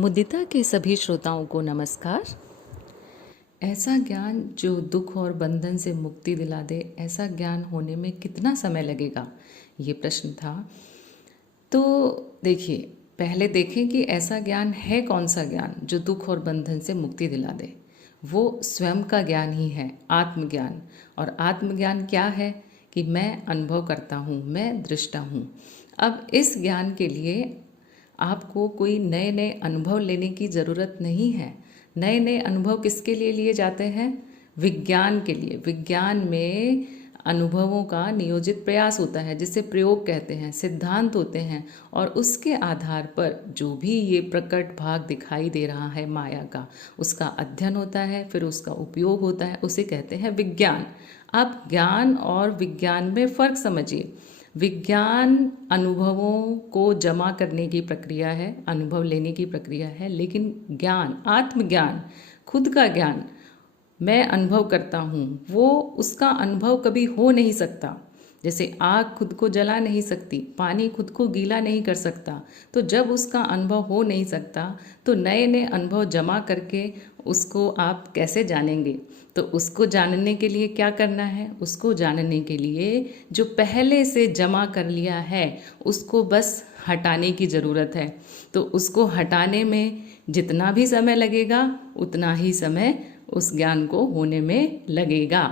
मुदिता के सभी श्रोताओं को नमस्कार। ऐसा ज्ञान जो दुख और बंधन से मुक्ति दिला दे, ऐसा ज्ञान होने में कितना समय लगेगा, ये प्रश्न था। तो देखिए, पहले देखें कि ऐसा ज्ञान है कौन सा ज्ञान जो दुख और बंधन से मुक्ति दिला दे। वो स्वयं का ज्ञान ही है, आत्मज्ञान। और आत्मज्ञान क्या है कि मैं अनुभव करता हूँ, मैं दृष्टा हूँ। अब इस ज्ञान के लिए आपको कोई नए नए अनुभव लेने की ज़रूरत नहीं है। नए नए अनुभव किसके लिए लिए जाते हैं? विज्ञान के लिए। विज्ञान में अनुभवों का नियोजित प्रयास होता है, जिसे प्रयोग कहते हैं, सिद्धांत होते हैं, और उसके आधार पर जो भी ये प्रकट भाग दिखाई दे रहा है माया का, उसका अध्ययन होता है, फिर उसका उपयोग होता है, उसे कहते हैं विज्ञान। अब ज्ञान और विज्ञान में फ़र्क समझिए। विज्ञान अनुभवों को जमा करने की प्रक्रिया है, अनुभव लेने की प्रक्रिया है, लेकिन ज्ञान, आत्मज्ञान, खुद का ज्ञान, मैं अनुभव करता हूँ, वो उसका अनुभव कभी हो नहीं सकता। जैसे आग खुद को जला नहीं सकती, पानी खुद को गीला नहीं कर सकता। तो जब उसका अनुभव हो नहीं सकता, तो नए नए अनुभव जमा करके उसको आप कैसे जानेंगे? तो उसको जानने के लिए क्या करना है? उसको जानने के लिए जो पहले से जमा कर लिया है, उसको बस हटाने की ज़रूरत है। तो उसको हटाने में जितना भी समय लगेगा, उतना ही समय उस ज्ञान को होने में लगेगा।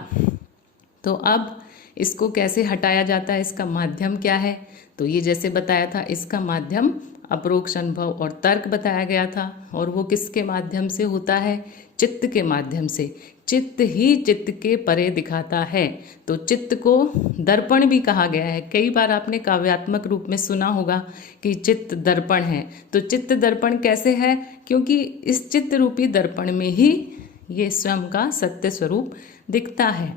तो अब इसको कैसे हटाया जाता है, इसका माध्यम क्या है? तो ये जैसे बताया था, इसका माध्यम अपरोक्ष अनुभव और तर्क बताया गया था। और वो किसके माध्यम से होता है? चित्त के माध्यम से। चित्त ही चित्त के परे दिखाता है। तो चित्त को दर्पण भी कहा गया है। कई बार आपने काव्यात्मक रूप में सुना होगा कि चित्त दर्पण है। तो चित्त दर्पण कैसे है? क्योंकि इस चित्त रूपी दर्पण में ही ये स्वयं का सत्य स्वरूप दिखता है।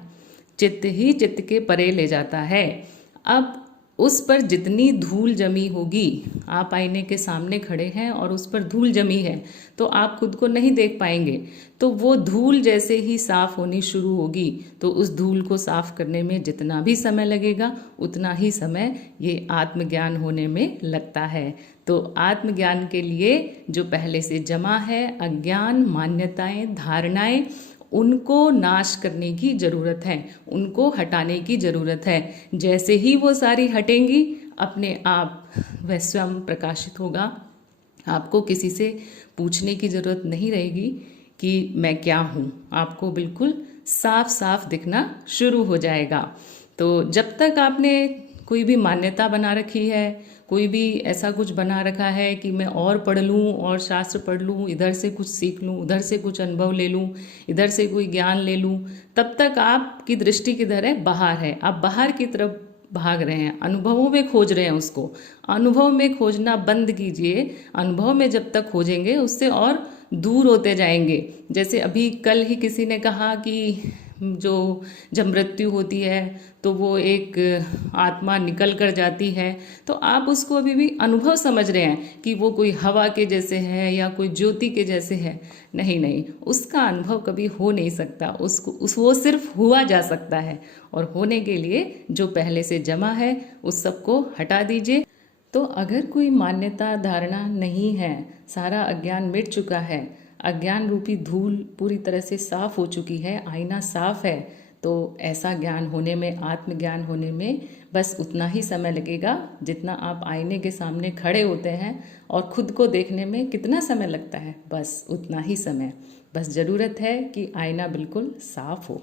चित्त ही चित्त के परे ले जाता है। अब उस पर जितनी धूल जमी होगी, आप आईने के सामने खड़े हैं और उस पर धूल जमी है, तो आप खुद को नहीं देख पाएंगे। तो वो धूल जैसे ही साफ होनी शुरू होगी, तो उस धूल को साफ करने में जितना भी समय लगेगा, उतना ही समय ये आत्मज्ञान होने में लगता है। तो आत्मज्ञान के लिए जो पहले से जमा है अज्ञान, मान्यताएं, धारणाएं, उनको नाश करने की ज़रूरत है, उनको हटाने की ज़रूरत है। जैसे ही वो सारी हटेंगी, अपने आप वह स्वयं प्रकाशित होगा। आपको किसी से पूछने की ज़रूरत नहीं रहेगी कि मैं क्या हूँ। आपको बिल्कुल साफ साफ दिखना शुरू हो जाएगा। तो जब तक आपने कोई भी मान्यता बना रखी है, कोई भी ऐसा कुछ बना रखा है कि मैं और पढ़ लूँ और शास्त्र पढ़ लूँ, इधर से कुछ सीख लूँ, उधर से कुछ अनुभव ले लूँ, इधर से कोई ज्ञान ले लूँ, तब तक आपकी दृष्टि किधर है? बाहर है। आप बाहर की तरफ भाग रहे हैं, अनुभवों में खोज रहे हैं उसको। अनुभव में खोजना बंद कीजिए। अनुभव में जब तक खोजेंगे, उससे और दूर होते जाएंगे। जैसे अभी कल ही किसी ने कहा कि जब मृत्यु होती है तो वो एक आत्मा निकल कर जाती है। तो आप उसको अभी भी अनुभव समझ रहे हैं कि वो कोई हवा के जैसे है या कोई ज्योति के जैसे है। नहीं नहीं, उसका अनुभव कभी हो नहीं सकता। वो सिर्फ हुआ जा सकता है। और होने के लिए जो पहले से जमा है, उस सबको हटा दीजिए। तो अगर कोई मान्यता, धारणा नहीं है, सारा अज्ञान मिट चुका है, अज्ञान रूपी धूल पूरी तरह से साफ हो चुकी है, आईना साफ है, तो ऐसा ज्ञान होने में, आत्मज्ञान होने में बस उतना ही समय लगेगा जितना आप आईने के सामने खड़े होते हैं। और खुद को देखने में कितना समय लगता है? बस उतना ही समय। बस ज़रूरत है कि आईना बिल्कुल साफ हो।